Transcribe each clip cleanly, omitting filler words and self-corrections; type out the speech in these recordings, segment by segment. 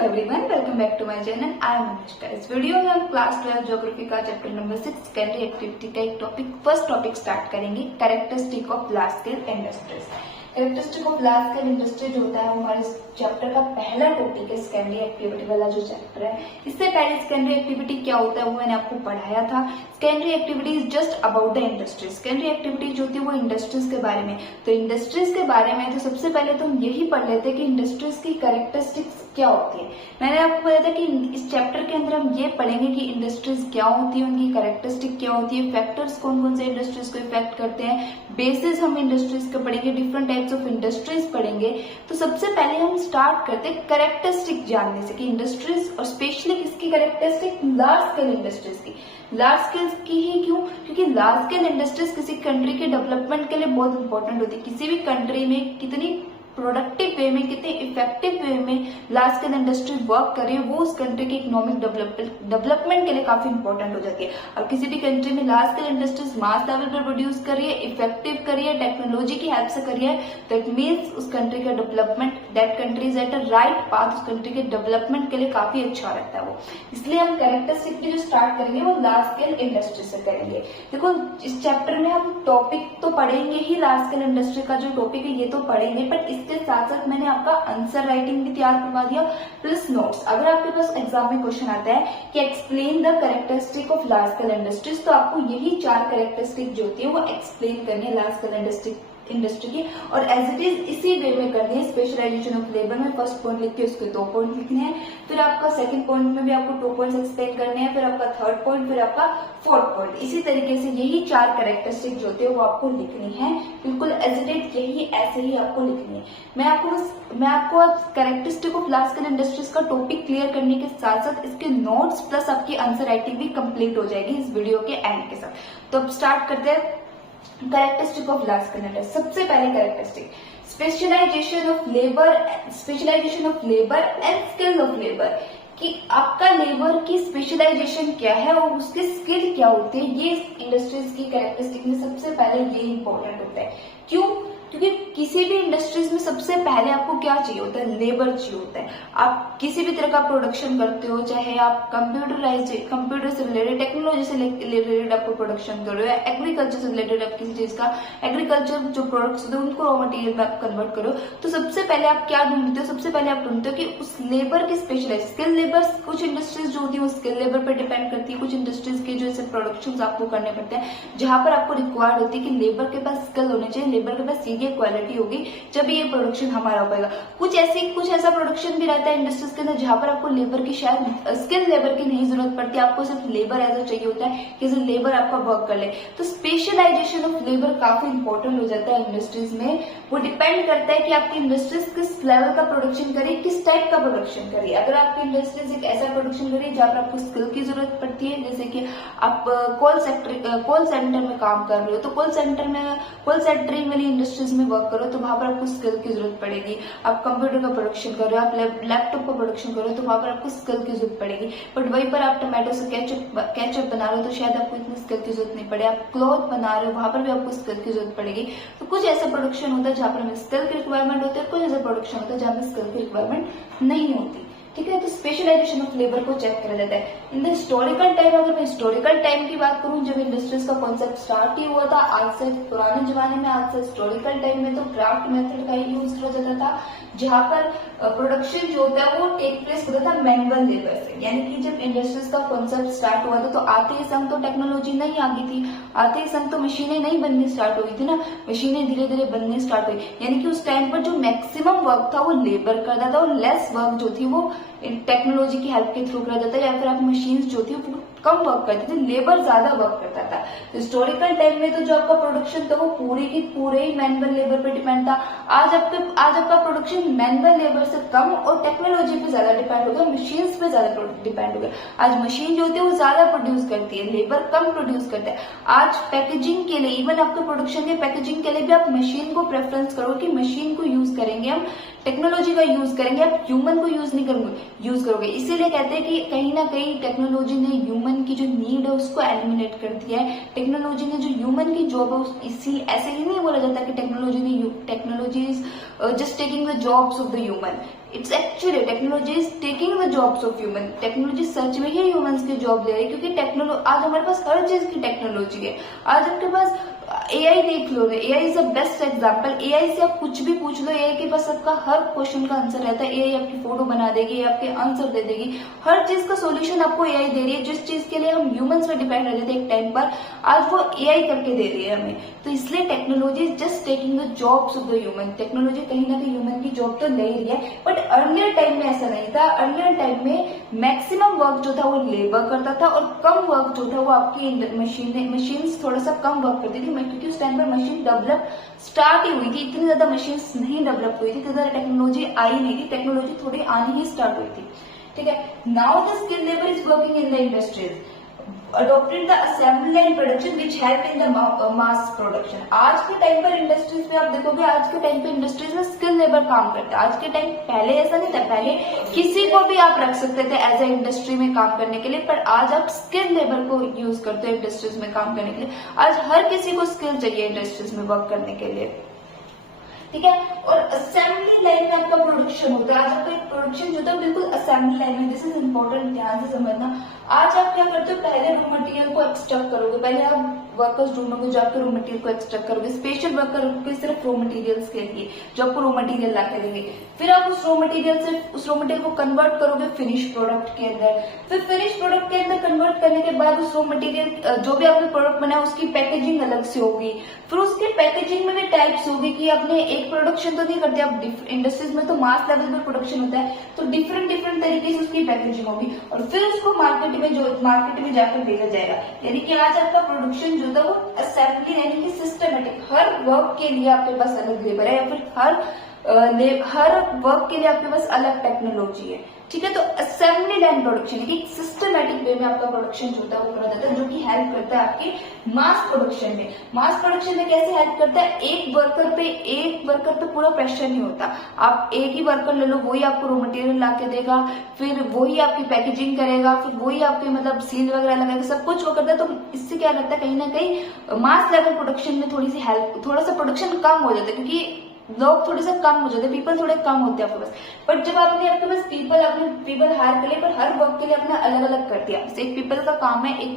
Everyone, welcome back to my channel. I am Anushka. इस video में हम क्लास 12 ज्योग्राफी का चैप्टर नंबर 6 सेकेंडरी एक्टिविटी का एक फर्स्ट टॉपिक स्टार्ट करेंगे, characteristic of large scale industries. Characteristic of large scale industry जो होता है वो हमारे चैप्टर का पहला टॉपिक है, सेकेंडरी एक्टिविटी वाला जो चैप्टर है। इससे पहले सेकेंडरी एक्टिविटी क्या होता है वो मैंने आपको पढ़ाया था। Secondary activity is just about the industries. Secondary activity जो होती है वो इंडस्ट्रीज के बारे में। तो इंडस्ट्रीज के बारे में तो सबसे पहले तो हम यही पढ़ लेते हैं कि इंडस्ट्रीज की कैरेक्टरिस्टिक्स क्या होती है। मैंने आपको बताया था कि इस चैप्टर के अंदर हम ये पढ़ेंगे कि इंडस्ट्रीज क्या होती है, उनकी कैरेक्टरिस्टिक क्या होती है, फैक्टर्स कौन कौन से इंडस्ट्रीज को इफेक्ट करते हैं, बेसिस हम इंडस्ट्रीज के पढ़ेंगे, डिफरेंट टाइप्स ऑफ इंडस्ट्रीज पढ़ेंगे। तो सबसे पहले हम स्टार्ट करते हैं कैरेक्टरिस्टिक जानने से कि इंडस्ट्रीज और स्पेशली किसकी कैरेक्टरिस्टिक, लार्ज स्केल इंडस्ट्रीज की। लार्ज स्केल की ही क्यों? क्योंकि लार्ज स्केल इंडस्ट्रीज किसी कंट्री के डेवलपमेंट के लिए बहुत इंपॉर्टेंट होती है। किसी भी कंट्री में कितनी प्रोडक्टिव वे में, कितने इफेक्टिव वे में लार्ज स्केल इंडस्ट्री वर्क करे वो उस कंट्री के इकोनॉमिक डेवलपमेंट के लिए काफी इंपॉर्टेंट हो जाती है। और किसी भी कंट्री में large scale industries mass level पर प्रोड्यूस करिए, इफेक्टिव करिए, टेक्नोलॉजी की हेल्प से करिए, तो इट मीन्स उस कंट्री का development, that country is at a right path, उस कंट्री के डेवलपमेंट के लिए काफी अच्छा रहता है वो। इसलिए हम कैरेक्टरिस्टिक जो स्टार्ट करेंगे वो लार्ज स्केल इंडस्ट्री से करेंगे। देखो इस चैप्टर में हम टॉपिक तो पढ़ेंगे ही, लार्ज स्केल इंडस्ट्री का जो टॉपिक है ये तो पढ़ेंगे, बट इसके साथ साथ मैंने आपका आंसर राइटिंग भी तैयार करवा दिया प्लस नोट्स। अगर आपके पास एग्जाम में क्वेश्चन आता है कि explain the characteristic of large scale industries, तो आपको यही 4 कैरेक्टरिस्टिक जो होती है वो एक्सप्लेन करनी है लार्ज स्केल इंडस्ट्री की, और एज इट इज इसी वे में करनी है। स्पेशलाइजेशन ऑफ लेबर में फर्स्ट पॉइंट लिख के उसके 2 पॉइंट लिखने हैं, फिर आपका सेकंड पॉइंट में भी आपको 2 पॉइंट्स एक्सप्लेन करने हैं, फिर आपका थर्ड पॉइंट, फिर आपका फोर्थ पॉइंट। इसी तरीके से यही 4 कैरेक्टरिस्टिक जो होती है वो आपको लिखनी है, बिल्कुल एज इट इज यही ऐसे ही आपको लिखनी है। मैं आपको characteristic of large scale industries का टॉपिक क्लियर करने के साथ साथ इसके नोट्स प्लस आपकी आंसर राइटिंग भी कंप्लीट हो जाएगी इस वीडियो के एंड के साथ। तो अब स्टार्ट करते हैं characteristic of large scale industry. सबसे पहले characteristic, specialisation of labour and skill of labour, कि आपका लेबर की स्पेशलाइजेशन क्या है और उसकी स्किल क्या होती है, ये इंडस्ट्रीज की कैरेक्टरिस्टिक में सबसे पहले ये इंपॉर्टेंट होता है। क्यों? क्योंकि किसी भी इंडस्ट्रीज में सबसे पहले आपको क्या चाहिए होता है, लेबर चाहिए होता है। आप किसी भी तरह का प्रोडक्शन करते हो, चाहे आप कंप्यूटर से रिलेटेड, टेक्नोलॉजी से रिलेटेड आपको प्रोडक्शन कर रहे हो, या एग्रीकल्चर से रिलेटेड आप किसी चीज का एग्रीकल्चर जो प्रोडक्ट्स होते हैं उनको रॉ मटेरियल में आप कन्वर्ट करो, तो सबसे पहले आप क्या ढूंढते हो? सबसे पहले आप ढूंढते हो कि उस लेबर की स्पेशलाइज स्किल लेबर। कुछ इंडस्ट्रीज जो होती है वो स्किल लेबर पर डिपेंड करती है, कुछ इंडस्ट्रीज के जो ऐसे प्रोडक्शन आपको करने पड़ते हैं जहां पर आपको रिक्वायर्ड होती है कि लेबर के पास स्किल होने चाहिए, लेबर के पास ये क्वालिटी होगी जब ये प्रोडक्शन हमारा हो पाएगा। कुछ ऐसा प्रोडक्शन भी रहता है इंडस्ट्रीज के अंदर जहां पर आपको लेबर की शायद स्किल लेबर की नहीं जरूरत पड़ती, आपको सिर्फ लेबर ऐसा चाहिए होता है कि लेबर आपका वर्क कर ले। तो स्पेशलाइजेशन ऑफ लेबर काफी इंपॉर्टेंट हो जाता है इंडस्ट्रीज में। वो डिपेंड करता है कि आपकी इंडस्ट्रीज किस लेवल का प्रोडक्शन करे, किस टाइप का प्रोडक्शन करे। अगर आपकी इंडस्ट्रीज एक ऐसा प्रोडक्शन करे जहां पर आपको स्किल की जरूरत पड़ती है, जैसे कि आप कॉल सेंटर में काम कर रहे हो, तो कॉल सेंटरिंग वाली इंडस्ट्रीज में वर्क करो तो वहां पर आपको स्किल की जरूरत पड़ेगी। आप कंप्यूटर का प्रोडक्शन कर रहे हो, आप लैपटॉप का प्रोडक्शन कर रहे हो, तो वहां पर आपको स्किल की जरूरत पड़ेगी। बट वहीं पर आप टमाटो से केचप बना रहे हो तो शायद आपको इतनी स्किल की जरूरत नहीं पड़े। आप क्लॉथ बना रहे हो, वहां पर भी आपको स्किल की जरूरत पड़ेगी। तो कुछ ऐसा प्रोडक्शन होता है जहां पर हमें स्किल की रिक्वायरमेंट होती है, कुछ ऐसा प्रोडक्शन होता है जहां पर स्किल की रिक्वायरमेंट नहीं होती। ठीक है, तो स्पेशलाइजेशन ऑफ लेबर को चेक करा जाता है। इन द हिस्टोरिकल टाइम, अगर मैं हिस्टोरिकल टाइम की बात करूं, जब इंडस्ट्रीज का कॉन्सेप्ट स्टार्ट ही हुआ था, आज से पुराने जमाने में, आज से हिस्टोरिकल टाइम में तो क्राफ्ट मेथड का ही यूज किया जाता था, जहां पर प्रोडक्शन जो होता है वो टेक प्लेस होता था मैनुअल लेबर से। यानी कि जब इंडस्ट्रीज का कॉन्सेप्ट स्टार्ट हुआ था तो आते ही संग तो टेक्नोलॉजी नहीं आ गई थी, आते ही संग तो मशीनें नहीं बननी स्टार्ट हुई थी ना, मशीनें धीरे धीरे बननी स्टार्ट हुई। यानी कि उस टाइम पर जो मैक्सिमम वर्क था वो लेबर करता था और लेस वर्क जो थी वो टेक्नोलॉजी की हेल्प के थ्रू करा जाता है, या फिर आप मशीन्स जो थी वो कम वर्क करती थी, लेबर ज्यादा वर्क करता था। हिस्टोरिकल टाइम में तो जो आपका प्रोडक्शन था वो पूरे ही मैनुअल लेबर पे डिपेंड था। आज आपका प्रोडक्शन मैनुअल लेबर से कम और टेक्नोलॉजी पे ज्यादा डिपेंड हो गया, मशीन्स पे ज्यादा डिपेंड हो गया। आज मशीन जो होती है वो ज्यादा प्रोड्यूस करती है, लेबर कम प्रोड्यूस करता है। आज पैकेजिंग के लिए, इवन आपके प्रोडक्शन के पैकेजिंग के लिए भी आप मशीन को प्रेफरेंस करो कि मशीन को यूज करेंगे, हम टेक्नोलॉजी का यूज करेंगे, आप ह्यूमन को यूज करोगे। इसीलिए कहते हैं कि कहीं ना कहीं टेक्नोलॉजी ने ह्यूमन की जो नीड है उसको एलिमिनेट कर दिया है। टेक्नोलॉजी ने जो ह्यूमन की जॉब है, इसी ऐसे ही नहीं बोला जाता कि technology is just taking the jobs of the human. It's actually technology is taking the jobs of human. Technology सच में ही ह्यूमंस की जॉब ले रही है, क्योंकि टेक्नोलॉजी आज हमारे पास हर चीज की टेक्नोलॉजी है। आज आपके पास एआई देख लो, AI is the best example. AI से आप कुछ भी पूछ लो, एआई के पास आपका हर क्वेश्चन का आंसर रहता है। एआई आपकी फोटो बना देगी, आपके आंसर दे देगी, हर चीज का सॉल्यूशन आपको एआई दे रही है। जिस चीज के लिए हम ह्यूमंस पे डिपेंड रहते थे एक टाइम पर, आज वो एआई करके दे रही है हमें। तो इसलिए technology is just taking the jobs of the human. Technology कहीं ना कहीं ह्यूमन की जॉब तो ले ही रही है, बट अर्लियर टाइम में ऐसा नहीं था। अर्लियर टाइम में मैक्सिमम वर्क जो था वो लेबर करता था, और कम वर्क जो था वो आपकी मशीन थोड़ा सा कम वर्क करती थी, क्योंकि उस टाइम पर मशीन डेवलप स्टार्ट ही हुई थी। इतनी ज्यादा मशीन नहीं डेवलप हुई थी, इतनी ज्यादा टेक्नोलॉजी आई नहीं थी, टेक्नोलॉजी थोड़ी आनी ही स्टार्ट हुई थी। ठीक है, now the skill labour is working in the industries, adopted the assembly line production which help in the mass production। आज के टाइम पर इंडस्ट्रीज पे आप देखोगे, आज के टाइम पे इंडस्ट्रीज में स्किल लेबर काम करता है। आज के टाइम, पहले ऐसा नहीं था, पहले किसी को भी आप रख सकते थे एज ए इंडस्ट्री में काम करने के लिए, पर आज आप स्किल लेबर को यूज करते हो इंडस्ट्रीज में काम करने के लिए। आज हर किसी को स्किल चाहिए इंडस्ट्रीज में वर्क करने के लिए। ठीक है, और असेंबली लाइन में आपका प्रोडक्शन होता है। आज आपका प्रोडक्शन जो था बिल्कुल असेंबली लाइन में, दिस इज इम्पोर्टेंट, ध्यान से समझना। आज आप क्या करते हो, पहले रॉ मटेरियल को एक्सट्रैक्ट करोगे, पहले आप वर्कर्स ढूंढोगे जो आपके रॉ मटेरियल को एक्सट्रैक्ट करोगे, स्पेशल वर्कर रखोगे सिर्फ रॉ मटेरियल्स के लिए जो आपको रॉ मटेरियल ला के देंगे। फिर आप उस रॉ मटेरियल को कन्वर्ट करोगे फिनिश प्रोडक्ट के अंदर। फिर फिनिश प्रोडक्ट के अंदर कन्वर्ट करने के बाद उस रॉ मटेरियल जो भी आपने प्रोडक्ट बनाया उसकी पैकेजिंग अलग से होगी। फिर उसके पैकेजिंग में भी टाइप्स होगी कि आपने एक प्रोडक्शन तो नहीं करते आप, इंडस्ट्रीज में तो मास लेवल पर प्रोडक्शन होता है, तो डिफरेंट तरीके से उसकी पैकेजिंग होगी, और फिर उसको मार्केट में जाकर भेजा जाएगा। यानी कि आज आपका प्रोडक्शन जो था वो असेंबली यानी कि सिस्टमेटिक, हर वर्क के लिए आपके पास अलग लेबर है, या फिर हर वर्क के लिए आपके पास अलग टेक्नोलॉजी है। ठीक है, तो असेंबली लाइन प्रोडक्शन एक सिस्टमेटिक वे में आपका प्रोडक्शन जो होता है वो करा जाता है, जो कि हेल्प करता है आपके मास प्रोडक्शन में। मास प्रोडक्शन में कैसे हेल्प करता है, एक वर्कर पे पूरा प्रेशर नहीं होता। आप एक ही वर्कर ले लो, वही आपको रॉ मटेरियल ला के देगा, फिर वही आपकी पैकेजिंग करेगा, फिर वही आपके मतलब सील वगैरह लगाएगा, सब कुछ वो करता है। तो इससे क्या लगता है, कहीं ना कहीं मास लेवल प्रोडक्शन में थोड़ा सा प्रोडक्शन कम हो जाता है, क्योंकि लोग थोड़े से कम हो जाते हैं, पीपल थोड़े कम होते हैं आपके पास। बट जब आपके पास पीपल हायर कर लिए, पर हर वर्क के लिए आपने अलग अलग कर दिया। एक पीपल का काम है, एक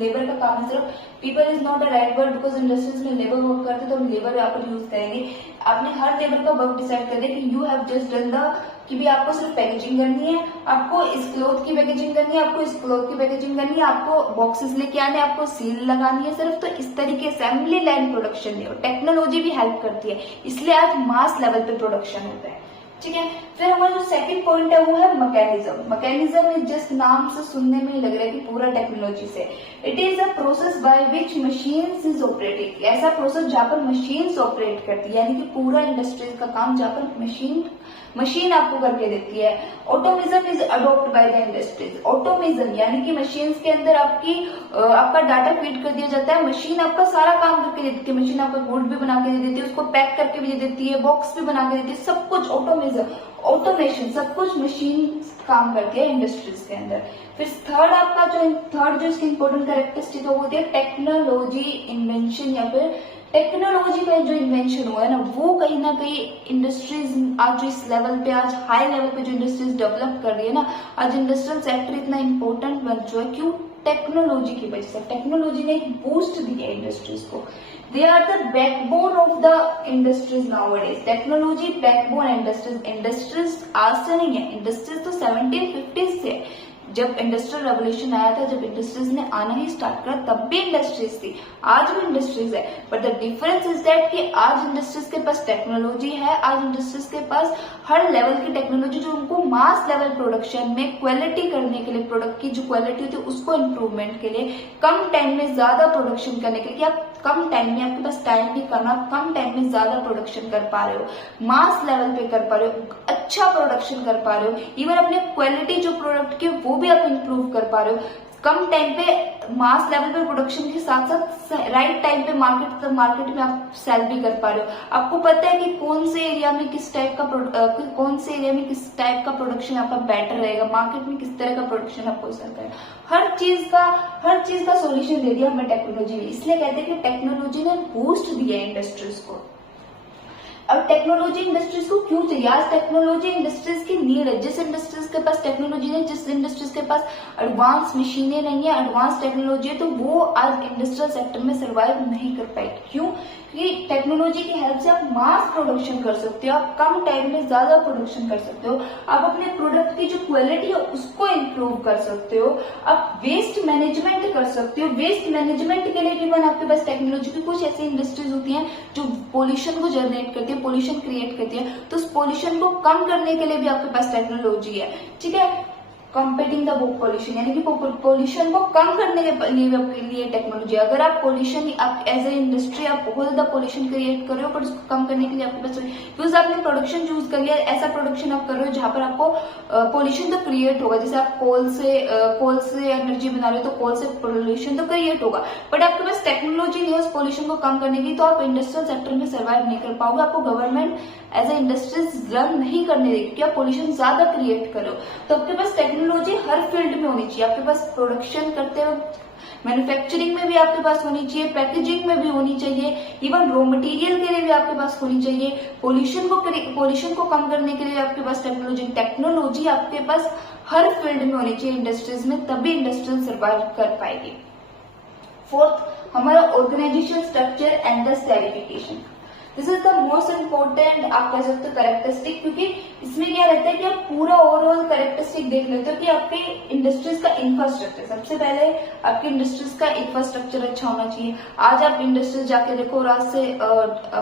लेबर का काम है सिर्फ। People is not a right word, because industries में लेबर वर्क करते तो हम लेबर यहाँ पर यूज करेंगे। आपने हर लेबर का वर्क डिसाइड कर दिया कि you have just done the, कि भी आपको सिर्फ पैकेजिंग करनी है, आपको इस क्लॉथ की पैकेजिंग करनी है, आपको इस क्लॉथ की पैकेजिंग करनी है, आपको बॉक्सेस लेके आने, आपको सील लगानी है सिर्फ। तो इस तरीके असेंबली लाइन प्रोडक्शन है, और टेक्नोलॉजी भी हेल्प करती है, इसलिए आज मास लेवल पे प्रोडक्शन होता है। ठीक है, फिर हमारा जो सेकंड पॉइंट है वो है मैकेनिज्म। मैकेनिज्म इज जस्ट, नाम से सुनने में ही लग रहा है कि पूरा टेक्नोलॉजी से। It is a process by which machines is operating, ऐसा प्रोसेस जहां पर मशीन्स ऑपरेट करती है, यानी कि पूरा इंडस्ट्रीज का काम जहां पर मशीन आपको करके देती है। Automation is adopt by the industries. Automation यानी कि मशीन्स के अंदर आपका डाटा फीड कर दिया जाता है, मशीन आपका सारा काम करके दे देती है। मशीन आपका गुड भी बना के दे देती है, उसको पैक करके भी दे देती है, बॉक्स भी बना के देती है, सब कुछ ऑटोमेशन सब कुछ मशीन काम करती है इंडस्ट्रीज के अंदर। फिर थर्ड जो इसकी इंपॉर्टेंट कैरेक्टरिस्टिक होती है टेक्नोलॉजी इन्वेंशन, या फिर टेक्नोलॉजी का जो इन्वेंशन हुआ है ना, वो कहीं ना कहीं इंडस्ट्रीज आज जो इस लेवल पे, आज हाई लेवल पे जो इंडस्ट्रीज डेवलप कर रही है ना, आज इंडस्ट्रियल सेक्टर इतना इंपॉर्टेंट बन चुका है। क्यों? टेक्नोलॉजी की वजह से। टेक्नोलॉजी ने एक बूस्ट दिया इंडस्ट्रीज को। They are the backbone of the industries nowadays. Technology backbone industries आज से नहीं है, इंडस्ट्रीज तो 1750s से है। जब इंडस्ट्रियल रेवोल्यूशन आया था, जब इंडस्ट्रीज ने आना ही स्टार्ट करा, तब भी इंडस्ट्रीज थी, आज भी इंडस्ट्रीज है। But the difference is that कि आज इंडस्ट्रीज के पास टेक्नोलॉजी है, आज इंडस्ट्रीज के पास हर लेवल की टेक्नोलॉजी जो उनको मास लेवल प्रोडक्शन में क्वालिटी करने के लिए, प्रोडक्ट की जो क्वालिटी होती है उसको इम्प्रूवमेंट के लिए, कम टाइम में ज्यादा प्रोडक्शन करने के लिए, कि आप कम टाइम में, आपके पास टाइम भी कम, आप कम टाइम में ज्यादा प्रोडक्शन कर पा रहे हो, मास लेवल पे कर पा रहे हो, अच्छा प्रोडक्शन कर पा रहे हो, इवन अपने क्वालिटी जो प्रोडक्ट की वो भी आप इंप्रूव कर पा रहे हो, कम टाइम पे मास लेवल पे प्रोडक्शन के साथ साथ राइट टाइम पे मार्केट में आप सेल भी कर पा रहे हो। आपको पता है कि कौन से एरिया में किस टाइप का प्रोडक्शन आपका बेटर रहेगा, मार्केट में किस तरह का प्रोडक्शन आपको सेल करेगा। हर चीज का सॉल्यूशन दे दिया हमें टेक्नोलॉजी में। इसलिए कहते हैं कि टेक्नोलॉजी ने बूस्ट दिया इंडस्ट्रीज को। अब टेक्नोलॉजी इंडस्ट्रीज को क्यों चाहिए? आज टेक्नोलॉजी इंडस्ट्रीज की नीड है। जिस इंडस्ट्रीज के पास टेक्नोलॉजी नहीं, जिस इंडस्ट्रीज के पास एडवांस मशीनें नहीं है, एडवांस टेक्नोलॉजी है, तो वो आज इंडस्ट्रियल सेक्टर में सर्वाइव नहीं कर पाएगी। क्यों? क्योंकि टेक्नोलॉजी की हेल्प से आप मास प्रोडक्शन कर सकते हो, आप कम टाइम में ज्यादा प्रोडक्शन कर सकते हो, आप अपने प्रोडक्ट की जो क्वालिटी है उसको इम्प्रूव कर सकते हो, आप वेस्ट मैनेजमेंट कर सकते हो। वेस्ट मैनेजमेंट के लिए भी आपके पास टेक्नोलॉजी की कुछ ऐसी इंडस्ट्रीज होती हैं जो पोल्यूशन को जनरेट करती है, पोल्यूशन क्रिएट करती है, तो उस पोल्यूशन को कम करने के लिए भी आपके पास टेक्नोलॉजी है। ठीक है, कॉम्पेटिंग द पोल्यूशन, यानी कि पोल्यूशन को कम करने के लिए टेक्नोलॉजी। अगर आप पोल्यूशन, आप एज ए इंडस्ट्री आप बहुत ज्यादा पोल्यूशन क्रिएट कर रहे हो, पर उसको कम करने के लिए आपके पास यूज, आपने प्रोडक्शन चूज कर लिया, ऐसा प्रोडक्शन आप कर रहे हो जहां पर आपको पोल्यूशन तो क्रिएट होगा। जैसे आप कोल से एनर्जी बना रहे हो, तो कोल से पोल्यूशन तो क्रिएट होगा, बट आपके पास टेक्नोलॉजी नहीं है उस पोल्यूशन को कम करने की, तो आप इंडस्ट्रियल सेक्टर में सर्वाइव नहीं कर पाओगे। आपको government as a industries run नहीं करने देगी क्योंकि आप पोल्यूशन ज्यादा क्रिएट करो। तो आपके पास टेक्नोलॉजी हर फील्ड में होनी चाहिए। आपके पास प्रोडक्शन करते वक्त, मैन्युफैक्चरिंग में भी आपके पास होनी चाहिए, पैकेजिंग में भी होनी चाहिए, इवन रॉ मटेरियल के लिए भी आपके पास होनी चाहिए। पोल्यूशन को कम करने के लिए आपके पास टेक्नोलॉजी आपके पास हर फील्ड में होनी चाहिए इंडस्ट्रीज में, तभी इंडस्ट्रियल सर्वाइव कर पाएगी। फोर्थ, हमारा organisation structure and the stratification. This is the most important आप कह सकते हो कैरेक्टरिस्टिक, क्योंकि इसमें क्या रहता है कि आप पूरा ओवरऑल कैरेक्टरिस्टिक देख लेते हो कि आपके इंडस्ट्रीज का इंफ्रास्ट्रक्चर, सबसे पहले आपके इंडस्ट्रीज का इंफ्रास्ट्रक्चर अच्छा होना चाहिए। आज आप इंडस्ट्रीज जाके देखो, और आज से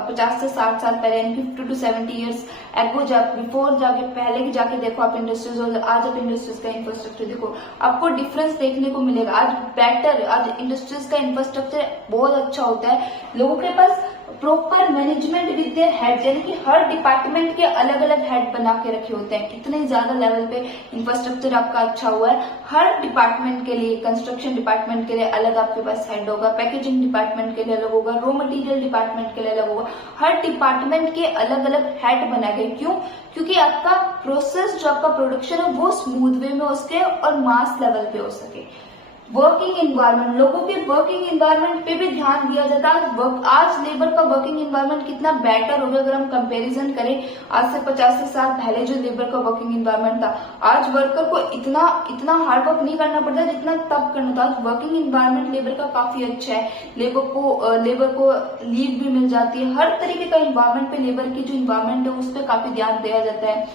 50 से 60 साल पहले, यानी 50 to 70 ईयर्स एगो बिफोर जाके पहले की जाके देखो आप इंडस्ट्रीज, और आज आप इंडस्ट्रीज का इंफ्रास्ट्रक्चर देखो, आपको डिफरेंस देखने को मिलेगा। आज बेटर, आज इंडस्ट्रीज का इंफ्रास्ट्रक्चर बहुत अच्छा होता है, लोगों के पास proper management with their head, यानी कि हर डिपार्टमेंट के अलग अलग हेड बना के रखे होते हैं। इतने ज्यादा लेवल पे इंफ्रास्ट्रक्चर आपका अच्छा हुआ है। हर डिपार्टमेंट के लिए, कंस्ट्रक्शन डिपार्टमेंट के लिए अलग आपके पास हेड होगा, पैकेजिंग डिपार्टमेंट के लिए अलग होगा, रॉ मटेरियल डिपार्टमेंट के लिए अलग होगा। हर डिपार्टमेंट के अलग अलग हेड बनाए गए। क्यों? क्योंकि आपका प्रोसेस, जो आपका प्रोडक्शन है वो स्मूथ वे में हो सके और मास लेवल पे हो सके। वर्किंग एनवायरनमेंट, लोगों के वर्किंग एनवायरनमेंट पे भी ध्यान दिया जाता है। आज लेबर का वर्किंग एनवायरनमेंट कितना बेटर हो गया अगर हम कंपैरिजन करें आज से 50 से साल पहले जो लेबर का वर्किंग एनवायरनमेंट था। आज वर्कर को इतना हार्ड वर्क नहीं करना पड़ता जितना तब करना था। आज वर्किंग एनवायरनमेंट लेबर का काफी अच्छा है, लेबर को लीव भी मिल जाती है। हर तरीके का एनवायरनमेंट पे लेबर की जो एनवायरनमेंट है उस पर काफी ध्यान दिया जाता है।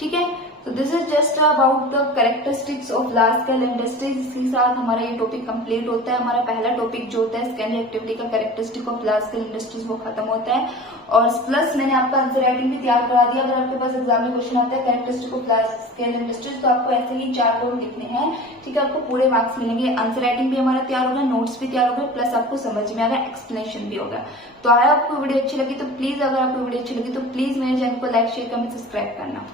ठीक है, तो this is just about the characteristics of large scale industries. इसके साथ हमारा ये टॉपिक कंप्लीट होता है। हमारा पहला टॉपिक जो होता है स्कैनिंग एक्टिविटी का characteristic of large scale industries, वो खत्म होता है। और प्लस मैंने आपका आंसर राइटिंग भी तैयार करा दिया। अगर आपके पास एग्जाम में क्वेश्चन आता है characteristic of large scale industries, तो आपको ऐसे ही 4 कोड लिखने हैं। ठीक है, आपको पूरे मार्क्स मिलेंगे। आंसर राइटिंग भी हमारा तैयार होगा, नोट्स भी तैयार हो गए, प्लस आपको समझ में आएगा, एक्सप्लेनेशन भी होगा। तो आया आपको वीडियो अच्छी लगी तो प्लीज, अगर आपको वीडियो अच्छी लगी तो प्लीज मेरे चैनल को लाइक, शेयर, कमेंट, सब्सक्राइब करना।